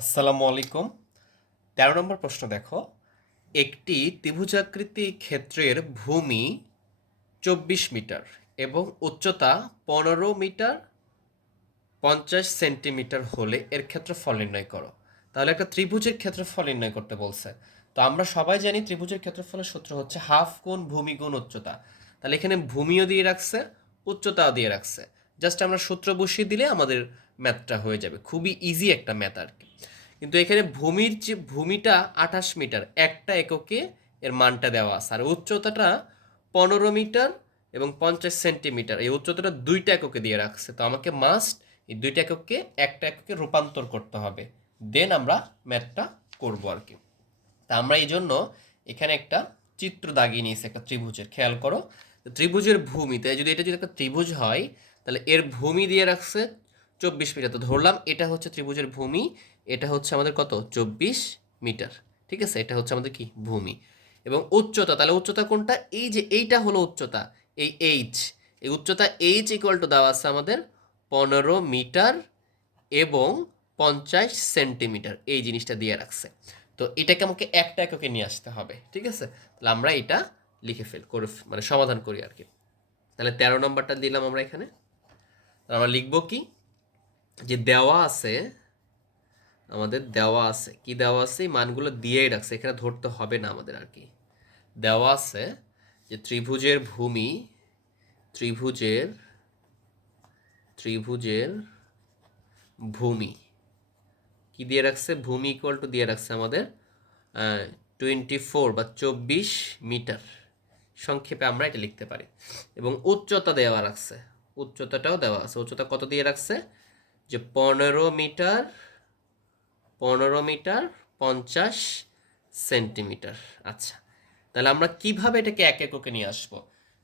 আসসালামু আলাইকুম। তেরো নম্বর প্রশ্ন দেখো। একটি ত্রিভুজাকৃতি ক্ষেত্রের ভূমি চব্বিশ মিটার এবং উচ্চতা পনেরো মিটার পঞ্চাশ সেন্টিমিটার হলে এর ক্ষেত্রফল নির্ণয় করো। তাহলে একটা ত্রিভুজের ক্ষেত্রফল নির্ণয় করতে বলছে। তো আমরা সবাই জানি ত্রিভুজের ক্ষেত্রফলের সূত্র হচ্ছে হাফ গুণ ভূমি গুণ উচ্চতা। তাহলে এখানে ভূমিও দিয়ে রাখছে, উচ্চতাও দিয়ে রাখছে। জাস্ট আমরা সূত্র বসিয়ে দিলে আমাদের ম্যাথটা হয়ে যাবে। খুবই ইজি একটা ম্যাথ আর কি। কিন্তু এখানে ভূমির যে, ভূমিটা আঠাশ মিটার, একটা এককে এর মানটা দেওয়া আছে। আর উচ্চতাটা পনেরো মিটার এবং পঞ্চাশ সেন্টিমিটার। এই উচ্চতাটা দুইটা এককে দিয়ে রাখছে। তো আমাকে মাস্ট এই দুইটা এককে, একটা এককে রূপান্তর করতে হবে। দেন আমরা ম্যাথটা করব আর কি। তা আমরা এই জন্য এখানে একটা চিত্র দাগিয়ে নিয়েছি, একটা ত্রিভুজের। খেয়াল করো, ত্রিভুজের ভূমিতে যদি এটা যদি একটা ত্রিভুজ হয় তাহলে এর ভূমি দিয়ে রাখছে চব্বিশ মিটার। তো ধরলাম এটা হচ্ছে ত্রিভুজের ভূমি, এটা হচ্ছে আমাদের কত? চব্বিশ মিটার। ঠিক আছে? এটা হচ্ছে আমাদের কি? ভূমি। এবং উচ্চতা, তাহলে উচ্চতা কোনটা? এই যে এইটা হলো উচ্চতা, এই এইচ এই উচ্চতা এইচ ইকুয়াল টু দেওয়া আছে আমাদের পনেরো মিটার এবং পঞ্চাশ সেন্টিমিটার। এই জিনিসটা দিয়ে রাখছে। তো এটাকে আমাকে একটা এককে নিয়ে আসতে হবে। ঠিক আছে? তাহলে আমরা এটা লিখে ফেল, করে মানে সমাধান করি আর কি। তাহলে তেরো নম্বরটা দিলাম আমরা এখানে। আমরা লিখব কি? যে দেওয়া আছে, আমাদের দেওয়া আছে। কি দেওয়া আছে? মানগুলো দিয়েই রাখছে। এখানে ধরতে হবে না আমাদের আর কি। দেওয়া আছে যে ত্রিভুজের ভূমি, ত্রিভুজের ত্রিভুজের ভূমি। কি দিয়ে রাখছে? ভূমি ইকুয়াল টু দিয়ে রাখছে আমাদের টোয়েন্টি ফোর বা চব্বিশ মিটার। সংক্ষেপে আমরা এটা লিখতে পারি। এবং উচ্চতা দেওয়া রাখছে। উচ্চতাটাও দেওয়া আছে। উচ্চতা কত দিয়ে রাখছে? যে পনেরো মিটার পনেরো মিটার, পঞ্চাশ সেন্টিমিটার। আচ্ছা তাহলে আমরা কীভাবে এটাকে এক এককে নিয়ে আসব?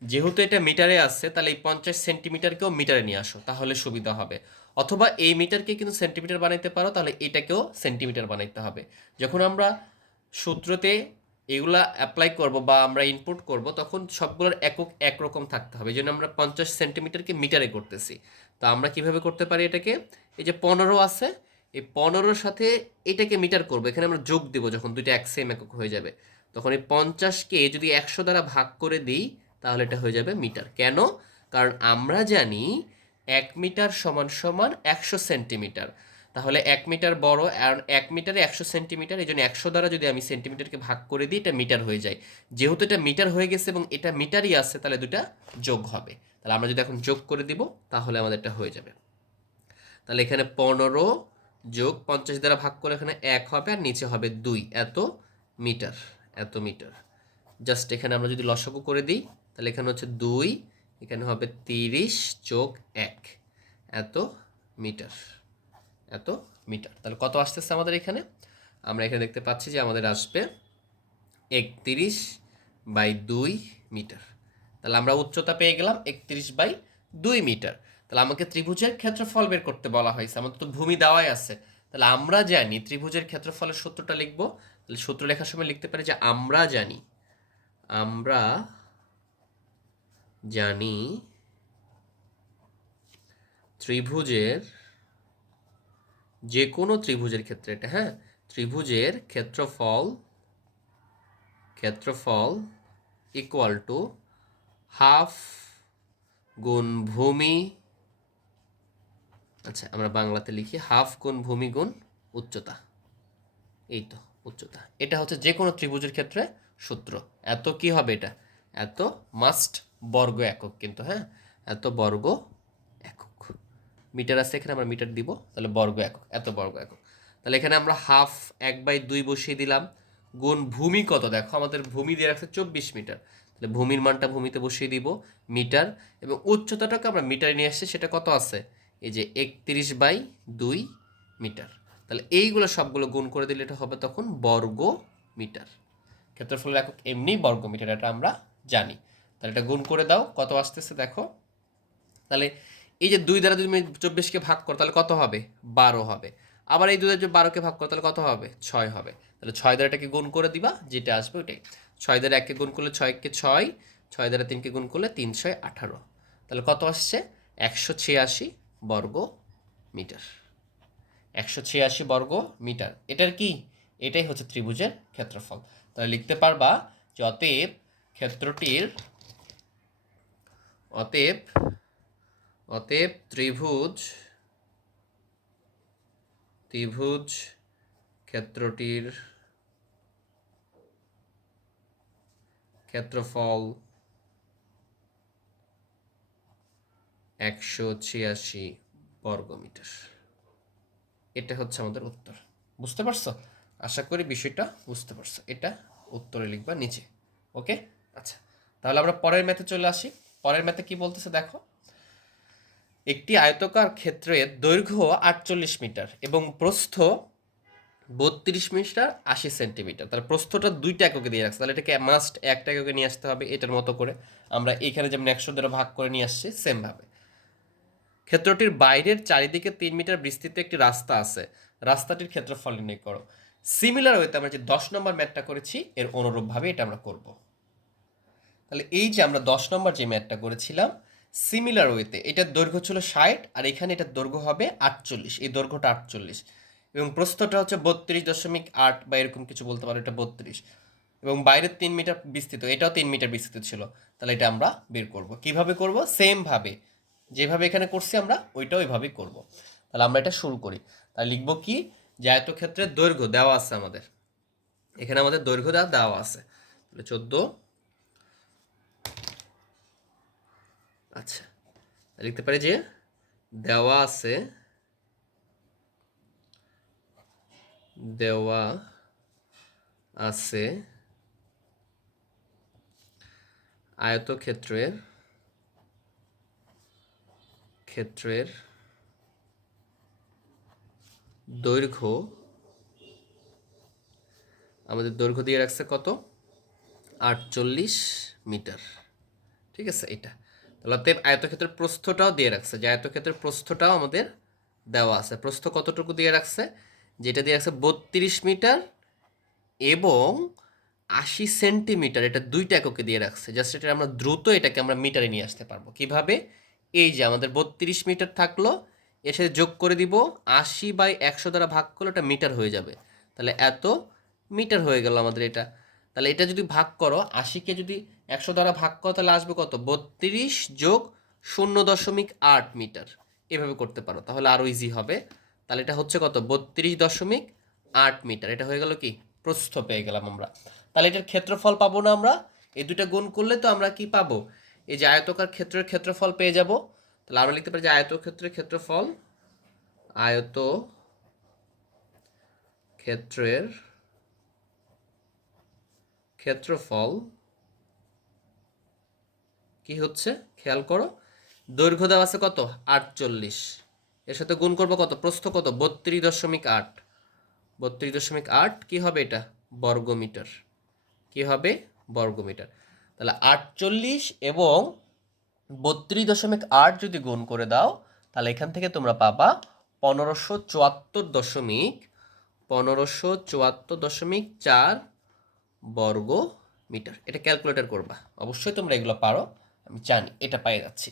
যেহেতু এটা মিটারে আসছে তাহলে এই পঞ্চাশ সেন্টিমিটারকেও মিটারে নিয়ে আসো, তাহলে সুবিধা হবে। অথবা এই মিটারকে কিন্তু সেন্টিমিটার বানাইতে পারো, তাহলে এটাকেও সেন্টিমিটার বানাইতে হবে। যখন আমরা সূত্রতে এগুলা অ্যাপ্লাই করব বা আমরা ইনপুট করব, তখন সবগুলোর একক একরকম থাকতে হবে। জন্য আমরা পঞ্চাশ সেন্টিমিটারকে মিটারে করতেছি। তো আমরা কীভাবে করতে পারি এটাকে? এই যে পনেরো আছে, এই পনেরোর সাথে এটাকে মিটার করব। এখানে আমরা যোগ দিব যখন দুইটা এক সেম একক হয়ে যাবে। তখন এই পঞ্চাশকে যদি একশো দ্বারা ভাগ করে দিই, তাহলে এটা হয়ে যাবে মিটার। কেন? কারণ আমরা জানি এক মিটার সমান সমান একশো সেন্টিমিটার তাহলে এক মিটার বড় আর এক মিটারে একশো সেন্টিমিটার, এই জন্য একশো দ্বারা যদি আমি সেন্টিমিটারকে ভাগ করে দিই, এটা মিটার হয়ে যায়। যেহেতু এটা মিটার হয়ে গেছে এবং এটা মিটারই আছে, তাহলে দুটা যোগ হবে। তাহলে আমরা যদি এখন যোগ করে দিব, তাহলে আমাদের এটা হয়ে যাবে। তাহলে এখানে পনেরো যোগ পঞ্চাশ দ্বারা ভাগ করে এখানে এক হবে আর নিচে হবে দুই। এত মিটার এত মিটার। জাস্ট এখানে আমরা যদি লসাগু করে দিই, তাহলে এখানে হচ্ছে দুই, এখানে হবে তিরিশ যোগ এক। এত মিটার। এত মিটার। তাহলে কত আসতেছে আমাদের এখানে? আমরা এখানে দেখতে পাচ্ছি যে আমাদের আসবে একত্রিশ বাই দুই মিটার। তাহলে আমরা উচ্চতা পেয়ে গেলাম একত্রিশ বাই দুই মিটার। তাহলে আমাকে ত্রিভুজের ক্ষেত্রফল বের করতে বলা হয়েছে। আমাদের তো ভূমি দেওয়াই আছে। তাহলে আমরা জানি ত্রিভুজের ক্ষেত্রফলের সূত্রটা লিখব। তাহলে সূত্র লেখার সময় লিখতে পারি যে আমরা জানি আমরা জানি ত্রিভুজের যে কোনো ত্রিভুজের ক্ষেত্রে এটা হ্যাঁ? ত্রিভুজের ক্ষেত্রফল ক্ষেত্রফল ইকুয়াল টু হাফ গুণ ভূমি আচ্ছা আমরা বাংলাতে লিখি হাফ গুণ ভূমি গুণ উচ্চতা। এই তো, উচ্চতা। এটা হচ্ছে যে কোনো ত্রিভুজের ক্ষেত্রে সূত্র। এত কি হবে এটা? এত মাস্ট বর্গ একক কিন্তু হ্যাঁ? এত বর্গ মিটার আছে, এখানে আমরা মিটার দিব। তাহলে বর্গ একক, এত বর্গ একক। তাহলে এখানে আমরা হাফ এক বাই দুই বসিয়ে দিলাম। গুণ ভূমি কত? দেখো, আমাদের ভূমি দিয়ে রাখছে চব্বিশ মিটার। তাহলে ভূমির মানটা ভূমিতে বসিয়ে দিব, মিটার। এবং উচ্চতাটাকে আমরা মিটারে নিয়ে আসছি, সেটা কত আছে? এই যে একত্রিশ বাই দুই মিটার। তাহলে এইগুলো সবগুলো গুণ করে দিলে এটা হবে তখন বর্গ মিটার। ক্ষেত্রফলের একক এমনি বর্গ মিটার, এটা আমরা জানি। তাহলে এটা গুণ করে দাও, কত আসতেছে দেখো। তাহলে এই যে দুই দ্বারা যদি তুমি চব্বিশকে ভাগ করো, তাহলে কত হবে? বারো হবে। আবার এই দুই দ্বারা বারোকে ভাগ করো, তাহলে কত হবে? ছয় হবে। তাহলে ছয় দ্বারা এটাকে গুণ করে দিবা, যেটা আসবে ওইটাই। ছয় দ্বারা এককে গুণ করলে ছয়কে ছয় ছয় দ্বারা তিনকে গুণ করলে তিন ছয় আঠারো। তাহলে কত আসছে? একশো ছিয়াশি বর্গ মিটার। একশো ছিয়াশি বর্গ মিটার। এটার কি? এটাই হচ্ছে ত্রিভুজের ক্ষেত্রফল। তাহলে লিখতে পারবা যে অতএব ক্ষেত্রটির, অতএব অতএব ত্রিভুজ ত্রিভুজ ক্ষেত্রটির ক্ষেত্রফল একশো ছিয়াশি বর্গমিটার। এটা হচ্ছে আমাদের উত্তর। বুঝতে পারছ? আশা করি বিষয়টা বুঝতে পারছ। এটা উত্তরে লিখবা নিচে। ওকে? আচ্ছা। তাহলে আমরা পরের ম্যাথে চলে আসি। পরের ম্যাথে কি বলতেছে দেখো? একটি আয়তকার ক্ষেত্রের দৈর্ঘ্য আটচল্লিশ মিটার এবং প্রস্থ বত্রিশ মিটার আশি সেন্টিমিটার। তাহলে প্রস্থটা দুইটা এককে দিয়ে রাখছে। তাহলে এটাকে মাস্ট একটা এককে নিয়ে আসতে হবে এটার মতো করে। আমরা এখানে যেমন একশো দ্বারা ভাগ করে নিয়ে আসছি সেমভাবে ক্ষেত্রটির বাইরের চারিদিকে তিন মিটার বিস্তৃত একটি রাস্তা আছে। রাস্তাটির ক্ষেত্রফল নির্ণয় করো। সিমিলার ওয়েতে আমরা যে দশ নম্বর ম্যাথটা করেছি, এর অনুরূপভাবে এটা আমরা করব। তাহলে এই যে আমরা দশ নম্বর যে ম্যাথটা করেছিলাম সিমিলার ওয়েতে এটার দৈর্ঘ্য ছিল ষাট, আর এখানে এটার দৈর্ঘ্য হবে আটচল্লিশ, এই দৈর্ঘ্যটা আটচল্লিশ। এবং প্রস্থটা হচ্ছে বত্রিশ দশমিক আট বা এরকম কিছু বলতে পারো, এটা বত্রিশ। এবং বাইরের তিন মিটার বিস্তৃত, এটাও তিন মিটার বিস্তৃত ছিল। তাহলে এটা আমরা বের করব। কীভাবে করব? সেম ভাবে। যেভাবে এখানে করছি আমরা, ওইটাও ওইভাবেই করব। তাহলে আমরা এটা শুরু করি। তাহলে লিখব কি? যে আয়তক্ষেত্রের দৈর্ঘ্য দেওয়া আছে আমাদের। এখানে আমাদের দৈর্ঘ্য দেওয়া দেওয়া আছে। তাহলে চোদ্দ আচ্ছা লিখতে পারি যে দেওয়া আছে দেওয়া আছে আয়তক্ষেত্রের, ক্ষেত্রের দৈর্ঘ্য, আমাদের দৈর্ঘ্য দিয়ে রাখছে কত? আটচল্লিশ মিটার, ঠিক আছে এটা অতএব আয়তক্ষেত্রের প্রস্থটাও দিয়ে রাখছে, যে আয়তক্ষেত্রের প্রস্থটাও আমাদের দেওয়া আছে। প্রস্থ কতটুকু দিয়ে রাখছে? যেটা দিয়ে রাখছে বত্রিশ মিটার এবং আশি সেন্টিমিটার, এটা দুইটা এককে দিয়ে রাখছে। জাস্ট এটা আমরা দ্রুত এটাকে আমরা মিটারে নিয়ে আসতে পারব। কীভাবে? এই যে আমাদের বত্রিশ মিটার থাকল, এর সাথে যোগ করে দিব আশি বাই একশো দ্বারা ভাগ করলে ওটা মিটার হয়ে যাবে। তাহলে এত মিটার হয়ে গেল আমাদের এটা। তাহলে এটা যদি ভাগ করো, আশিকে যদি একশো দ্বারা ভাগ করো, তাহলে আসবে কত? বত্রিশ যোগ শূন্য দশমিক আট মিটার। এভাবে করতে পারো, তাহলে আরও ইজি হবে। তাহলে এটা হচ্ছে কত? বত্রিশ দশমিক আট মিটার। এটা হয়ে গেল কি? প্রস্থ পেয়ে গেলাম আমরা। তাহলে এটার ক্ষেত্রফল পাবো না আমরা? এই দুইটা গুণ করলে তো আমরা কি পাবো? এই যে আয়তকার ক্ষেত্রের ক্ষেত্রফল পেয়ে যাব। তাহলে আমরা লিখতে পারি যে আয়তক্ষেত্রের ক্ষেত্রফল, আয়ত ক্ষেত্রের ক্ষেত্রফল কি হচ্ছে? খেয়াল করো। দৈর্ঘ্য দেওয়া আছে কত? আটচল্লিশ। এর সাথে গুণ করব কত? প্রস্থ কত? বত্রিশ দশমিক আট। বত্রিশ দশমিক আট কী হবে এটা? বর্গমিটার। কি হবে? বর্গমিটার। তাহলে আটচল্লিশ এবং বত্রিশ দশমিক আট যদি গুণ করে দাও, তাহলে এখান থেকে তোমরা পাবা পনেরোশো চুয়াত্তর দশমিক, পনেরোশো চুয়াত্তর দশমিক চার বর্গ মিটার এটা ক্যালকুলেটর করবা। অবশ্যই তোমরা এগুলো পারো। আমি জানি, এটা পেয়ে যাচ্ছি।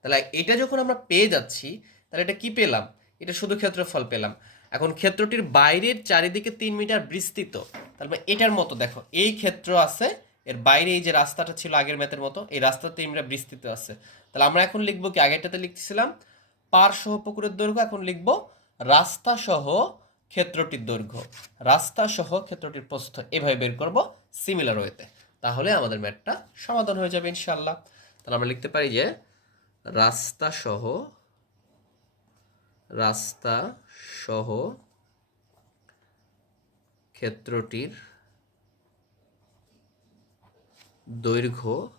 তাহলে এটা যখন আমরা পেয়ে যাচ্ছি, তাহলে এটা কি পেলাম? এটা শুধু ক্ষেত্রফল পেলাম। এখন ক্ষেত্রটির বাইরের চারিদিকে তিন মিটার বিস্তৃত। তাহলে এটার মতো দেখো, এই ক্ষেত্র আছে, এর বাইরে এই যে রাস্তাটা ছিল আগের ম্যাথের মতো, এই রাস্তাতে আমরা বিস্তৃত আছে। তাহলে আমরা এখন লিখব কি, আগেরটাতে লিখতেছিলাম পার সহ পুকুরের দৈর্ঘ্য, এখন লিখব রাস্তা সহ ক্ষেত্রটির দৈর্ঘ্য। রাস্তা সহ ক্ষেত্রটির প্রস্থ, এভাবে বের করব সিমিলার ওয়েতে তাহলে আমাদের ম্যাথটা সমাধান হয়ে যাবে ইনশাল্লাহ তাহলে আমরা লিখতে পারি যে রাস্তা সহ রাস্তা সহ ক্ষেত্রটির দৈর্ঘ্য,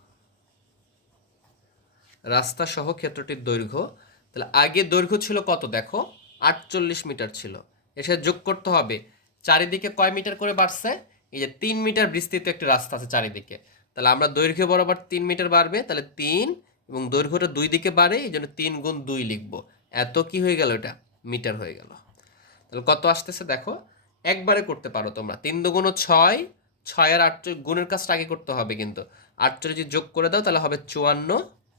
রাস্তা সহ ক্ষেত্রটির দৈর্ঘ্য, তাহলে আগে দৈর্ঘ্য ছিল কত দেখো? আটচল্লিশ মিটার ছিল। এসে যোগ করতে হবে। চারিদিকে কয় মিটার করে বাড়ছে? এই যে তিন মিটার বিস্তৃত একটি রাস্তা আছে চারিদিকে। তাহলে আমরা দৈর্ঘ্য বরাবর তিন মিটার বাড়বে, তাহলে তিন এবং দৈর্ঘ্যটা দুই দিকে বাড়ে, এই জন্য তিন গুণ দুই লিখব। এত কি হয়ে গেল এটা? মিটার হয়ে গেল। তাহলে কত আসতেছে দেখো? একবারে করতে পারো তোমরা। তিন দুগুণ ছয় ছয় আর আটচল্লিশ গুণের কাজটা আগে করতে হবে কিন্তু। আটচল্লিশ যদি যোগ করে দাও তাহলে হবে চুয়ান্ন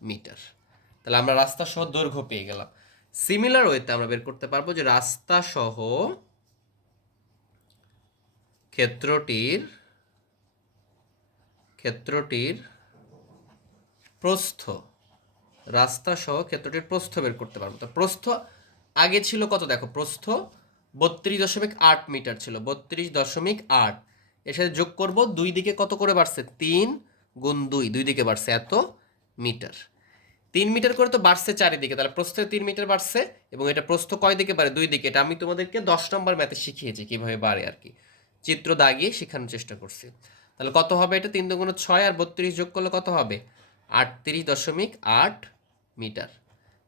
মিটার। তাহলে আমরা রাস্তা সহ দৈর্ঘ্য পেয়ে গেলাম। সিমিলার ওয়েতে আমরা বের করতে পারব যে রাস্তা সহ ক্ষেত্রটির ক্ষেত্রটির প্রস্থ রাস্তা সহ ক্ষেত্রটির প্রস্থ বের করতে পারব। তো প্রস্থ আগে ছিল কত দেখো? প্রস্থ বত্রিশ দশমিক আট মিটার ছিল, বত্রিশ দশমিক আট। এর সাথে যোগ করব, দুই দিকে কত করে বাড়ছে? তিন গুণ দুই দুই দিকে বাড়ছে এত মিটার। তিন মিটার করে তো বাড়ছে চারিদিকে, তাহলে প্রস্থে তিন মিটার বাড়ছে এবং এটা প্রস্থ কয় দিকে বাড়ে? দুই দিকে। এটা আমি তোমাদেরকে দশ নম্বর ম্যাথে শিখিয়েছি কীভাবে বাড়ে আর কি। চিত্র দাগিয়ে শেখানোর চেষ্টা করছি। তাহলে কত হবে এটা? তিন দুগুণ ছয় আর বত্রিশ যোগ করলে কত হবে? আটত্রিশ দশমিক আট মিটার।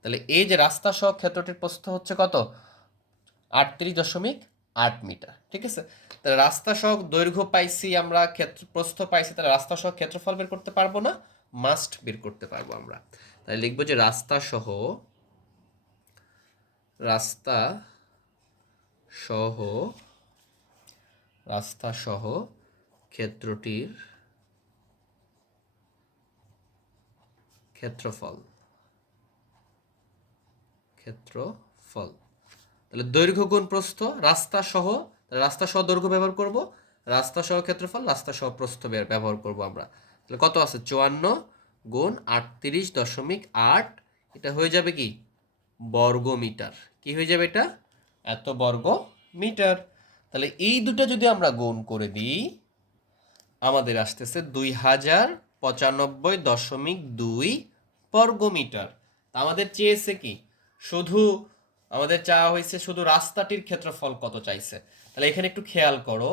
তাহলে এই যে রাস্তা সহ ক্ষেত্রটির প্রস্থ হচ্ছে কত? আটত্রিশ দশমিক আট মিটার, ঠিক আছে? তাহলে রাস্তা সহ দৈর্ঘ্য পাইছি আমরা, ক্ষেত্র, প্রস্থ পাইছি, তাহলে রাস্তা সহ ক্ষেত্রফল বের করতে পারব না? মাস্ট বের করতে পারব আমরা। তাহলে লিখব যে রাস্তা সহ রাস্তা সহ রাস্তা সহ ক্ষেত্রটির ক্ষেত্রফল। ক্ষেত্রফল। তাহলে দৈর্ঘ্য গুণ প্রস্থ, রাস্তা সহ রাস্তা সহ দৈর্ঘ্য ব্যবহার করব, রাস্তা সহ ক্ষেত্রফল, রাস্তা সহ প্রস্থ ব্যবহার করব আমরা। তাহলে কত আছে? চুয়ান্ন গুণ আটত্রিশ দশমিক আট, এটা হয়ে যাবে কি? বর্গ মিটার কি হয়ে যাবে এটা? এত বর্গ মিটার তাহলে এই দুটো যদি আমরা গুণ করে দিই আমাদের আসতেছে দুই হাজার পঁচানব্বই দশমিক দুই বর্গমিটার। আমাদের চেয়েছে কি? শুধু আমাদের চাওয়া হয়েছে শুধু রাস্তাটির ক্ষেত্রফল কত চাইছে। তাহলে এখানে একটু খেয়াল করো।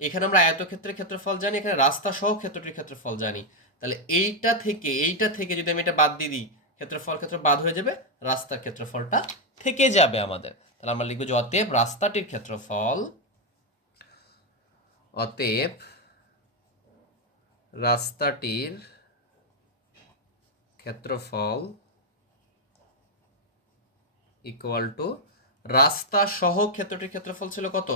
এখানে আমরা আয়তক্ষেত্রের ক্ষেত্রফল জানি, এখানে রাস্তা সহ ক্ষেত্রটির ক্ষেত্রফল জানি। তাহলে এইটা থেকে এইটা থেকে যদি আমি এটা বাদ দিয়ে দিই, ক্ষেত্রফল ক্ষেত্র বাদ হয়ে যাবে, রাস্তার ক্ষেত্রফলটা থেকে যাবে আমাদের। তাহলে আমরা লিখব যে অতএব রাস্তাটির ক্ষেত্রফল, অতএব রাস্তাটির ক্ষেত্রফল ইকুয়াল টু রাস্তা সহ ক্ষেত্রটির ক্ষেত্রফল ছিল কত?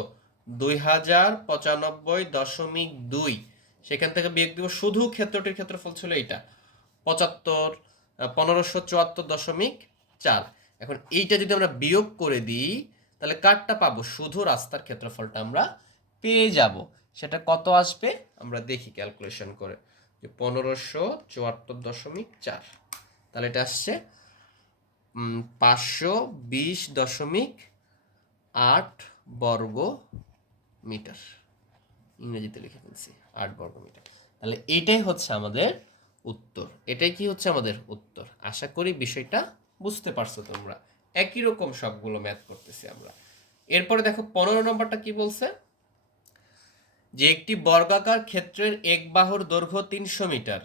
দুই হাজার পঁচানব্বই দশমিক দুই। সেখান থেকে বিয়োগ দিব, শুধু ক্ষেত্রটির ক্ষেত্রফল ছিল এইটা। পঁচাত্তর পনেরোশো চুয়াত্তর দশমিক চার। এখন এইটা যদি আমরা বিয়োগ করে দিই, তাহলে কারটা পাবো? শুধু রাস্তার ক্ষেত্রফলটা আমরা পেয়ে যাব। সেটা কত আসবে? আমরা দেখি ক্যালকুলেশন করে। যে পনেরোশো চুয়াত্তর দশমিক চার। তাহলে এটা আসছে পাঁচশো বিশ দশমিক আট বর্গ মিটার। ইংরেজিতে লিখে ফেলছি, আট বর্গ মিটার। তাহলে এটাই হচ্ছে আমাদের উত্তর। এটাই কি হচ্ছে আমাদের উত্তর? আশা করি বিষয়টা বুঝতে পারছ তোমরা। একই রকম সবগুলো ম্যাথ করতেছি আমরা। এরপরে দেখো, পনেরো নম্বরটা কি বলছে? যে একটি বর্গাকার ক্ষেত্রের এক বাহুর দৈর্ঘ্য তিনশো মিটার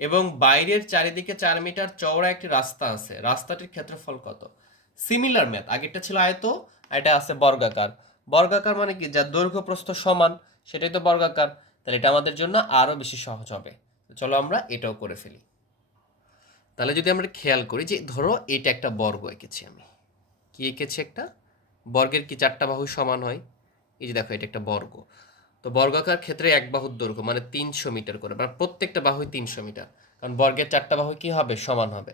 এবং বাইরের চারিদিকে চার মিটার চওড়া একটি রাস্তা আছে। রাস্তাটির ক্ষেত্রফল কত? সিমিলার ম্যাথ আগেরটা ছিল আয়ত, এটা আছে বর্গাকার। বর্গাকার মানে কি? যার দৈর্ঘ্য প্রস্থ সমান, সেটাই তো বর্গাকার। তাহলে এটা আমাদের জন্য আরও বেশি সহজ হবে। চলো আমরা এটাও করে ফেলি। তাহলে যদি আমরা খেয়াল করি যে, ধরো এটা একটা বর্গ এঁকেছি আমি। কি এঁকেছি একটা? বর্গের কি চারটা বাহু সমান হয়? এই যে দেখো, এটা একটা বর্গ। তো বর্গাকার ক্ষেত্রে এক বাহুর দৈর্ঘ্য মানে তিনশো মিটার করে মানে প্রত্যেকটা বাহুই তিনশো মিটার। কারণ বর্গের চারটা বাহু কি হবে? সমান হবে।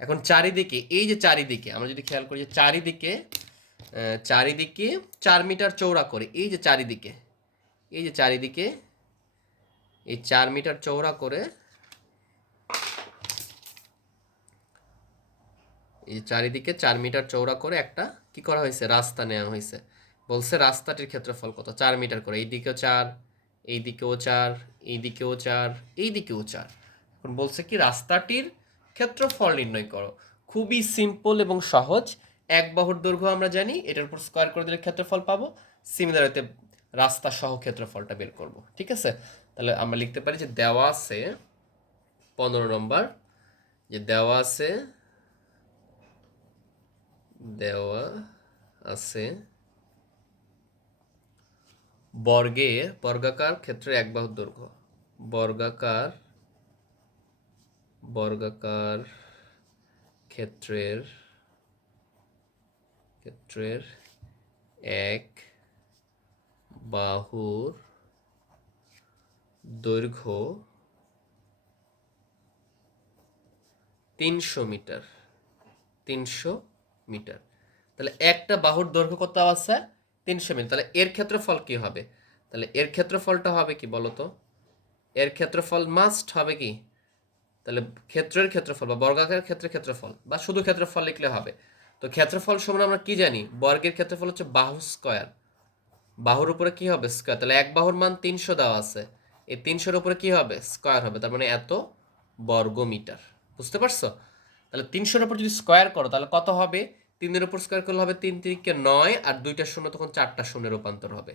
এখন চারিদিকে, এই যে চারিদিকে, আমরা যদি খেয়াল করি যে চারিদিকে চারিদিকে চার মিটার চৌড়া করে, এই যে চারিদিকে, এই যে চারিদিকে, এই চার মিটার চৌড়া করে, এই চারিদিকে চার মিটার চৌড়া করে একটা কি করা হয়েছে? রাস্তা নেওয়া হয়েছে। বলছে রাস্তাটির ক্ষেত্রফল কত? চার মিটার করে। এইদিকেও চার এইদিকেও চার এইদিকেও চার এইদিকেও চার। এখন বলছে কি, রাস্তাটির ক্ষেত্রফল নির্ণয় করো। খুবই সিম্পল এবং সহজ। এক বাহুর দৈর্ঘ্য আমরা জানি, এটার উপর স্কোয়ার করে দিলে ক্ষেত্রফল পাবো। সিমিলার হতে রাস্তা সহ ক্ষেত্রফলটা বের করব। ঠিক আছে? তাহলে আমরা লিখতে পারি যে দেওয়া আছে পনেরো নম্বর, যে দেওয়া আছে দেওয়া আছে বর্গে বর্গাকার ক্ষেত্রে এক বাহুর দৈর্ঘ্য। বর্গাকার বর্গাকার ক্ষেত্রের ক্ষেত্রের এক বাহুর দৈর্ঘ্য তিনশো মিটার তিনশো মিটার। তাহলে একটা বাহুর দৈর্ঘ্য কত আছে? তিনশো মিটার তাহলে এর ক্ষেত্রফল কি হবে? তাহলে এর ক্ষেত্রফলটা হবে কি বলো তো এর ক্ষেত্রফল মাস্ট হবে কি? তাহলে ক্ষেত্রের ক্ষেত্রফল বা বর্গাকার ক্ষেত্রের ক্ষেত্রফল বা শুধু ক্ষেত্রফল লিখলে হবে। তো ক্ষেত্রফল সমান আমরা কি জানি? বর্গের ক্ষেত্রফল হচ্ছে বাহু স্কয়ার বাহুর উপরে কি হবে? স্কয়ার তাহলে এক বাহুর মান তিনশো দেওয়া আছে। এই তিনশোর উপরে কি হবে? স্কয়ার হবে। তার মানে এত বর্গ মিটার বুঝতে পারছ? তাহলে তিনশোর উপর যদি স্কয়ার করো, তাহলে কত হবে? তিনের উপর স্কয়ার করলে হবে তিন তিরিকে নয়, আর দুইটা শূন্য তখন চারটা শূন্য রূপান্তর হবে।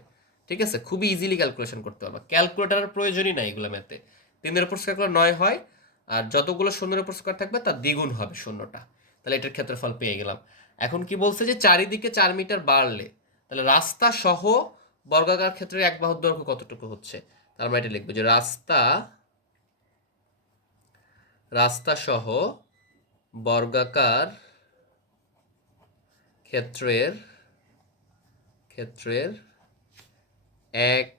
ঠিক আছে? খুবই ইজিলি ক্যালকুলেশন করতে পারবা ক্যালকুলেটারের প্রয়োজনই নাই এগুলো ম্যাথে তিনের উপর স্কয়ার করলে নয় হয়, আর যতগুলো শূন্যের উপর স্কয়ার থাকবে তার দ্বিগুণ হবে শূন্যটা। তাহলে এটার ক্ষেত্রফল পেয়ে গেলাম। এখন কি বলছে যে চারিদিকে চার মিটার বাড়লে, তাহলে রাস্তা সহ বর্গাকার ক্ষেত্রে এক বাহুর দৈর্ঘ্য কতটুকু হচ্ছে? তার আমরা এটা লিখব যে রাস্তা রাস্তা সহ বর্গাকার ক্ষেত্রের ক্ষেত্রের এক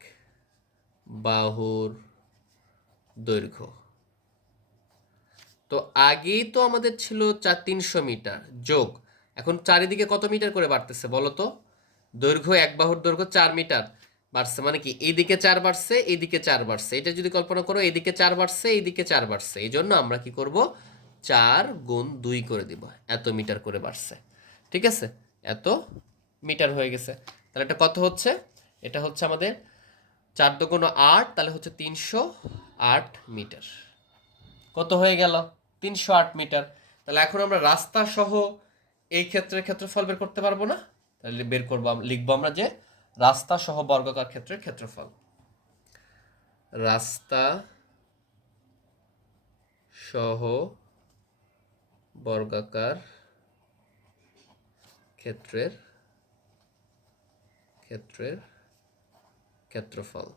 বাহুর দৈর্ঘ্য। তো আগেই তো আমাদের ছিল চার তিনশো মিটার যোগ। এখন চারিদিকে কত মিটার করে বাড়তেছে বলো তো? দৈর্ঘ্য এক বাহুর দৈর্ঘ্য চার মিটার বাড়ছে। মানে কি? এইদিকে চার বাড়ছে, এইদিকে চার বাড়ছে। এটা যদি কল্পনা করো, এইদিকে চার বাড়ছে, এইদিকে চার বাড়ছে। এই জন্য আমরা কি করব? চার গুণ দুই করে দিব। এত মিটার করে বাড়ছে। ঠিক আছে? এত মিটার হয়ে গেছে। তাহলে এটা কত হচ্ছে? এটা হচ্ছে আমাদের চার দুগুণ আট, তাহলে হচ্ছে তিনশো আট মিটার। কত হয়ে গেল? তিনশো আট মিটার। তাহলে এখন আমরা রাস্তা সহ এই ক্ষেত্রের ক্ষেত্রফল বের করতে পারব না? তাহলে বের করব লিখব আমরা যে রাস্তা সহ বর্গাকার ক্ষেত্রের ক্ষেত্রফল। রাস্তা সহ বর্গাকার ক্ষেত্রের ক্ষেত্রের ক্ষেত্রফল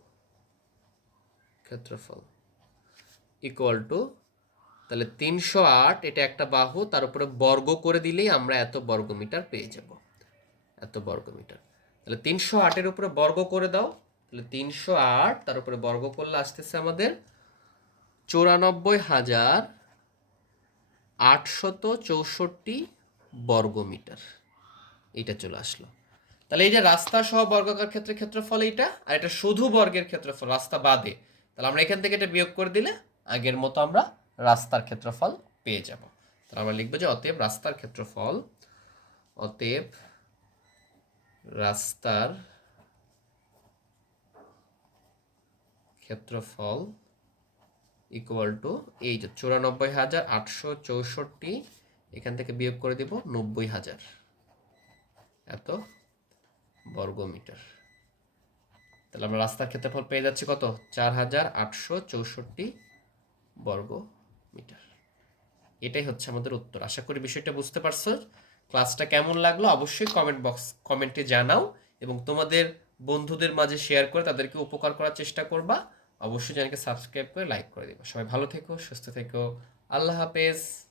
ক্ষেত্রফল ইকুয়াল টু তাহলে তিনশো আট, এটা একটা বাহু, তার উপরে বর্গ করে দিলেই আমরা এত বর্গমিটার পেয়ে যাব, এত বর্গমিটার। তাহলে তিনশো আটের উপরে বর্গ করে দাও, তাহলে তিনশো আট, তার উপরে বর্গ করলে আসতেছে আমাদের চৌরানব্বই হাজার আটশত চৌষট্টি বর্গমিটার। এইটা চলে আসলো। তাহলে এই যে রাস্তা সহ বর্গাকার ক্ষেত্রে ক্ষেত্রফল এইটা, আর এটা শুধু বর্গের ক্ষেত্রফল, রাস্তা বাদে। তাহলে আমরা এখান থেকে এটা বিয়োগ করে দিলে আগের মতো আমরা রাস্তার ক্ষেত্রফল পেয়ে যাব। তাহলে আমরা লিখব যে অতএব রাস্তার ক্ষেত্রফল, অতএব রাস্তার ক্ষেত্রফল ইকুয়াল টু এই যে চুরানব্বই হাজার আটশো চৌষট্টি, এখান থেকে বিয়োগ করে দিব নব্বই হাজার। এত বর্গমিটার। তাহলে আমরা রাস্তার ক্ষেত্রফল পেয়ে যাচ্ছি কত? চার হাজার আটশো চৌষট্টি বর্গ মিটার এটাই হচ্ছে আমাদের উত্তর। আশা করি বিষয়টা বুঝতে পারছ। ক্লাসটা কেমন লাগল অবশ্যই কমেন্ট বক্স কমেন্টে জানাও এবং তোমাদের বন্ধুদের মাঝে শেয়ার করে তাদেরকে উপকার করার চেষ্টা করবা। অবশ্যই চ্যানেলকে সাবস্ক্রাইব করে লাইক করে দিবা। সবাই ভালো থেকো, সুস্থ থেকো। আল্লাহ হাফেজ।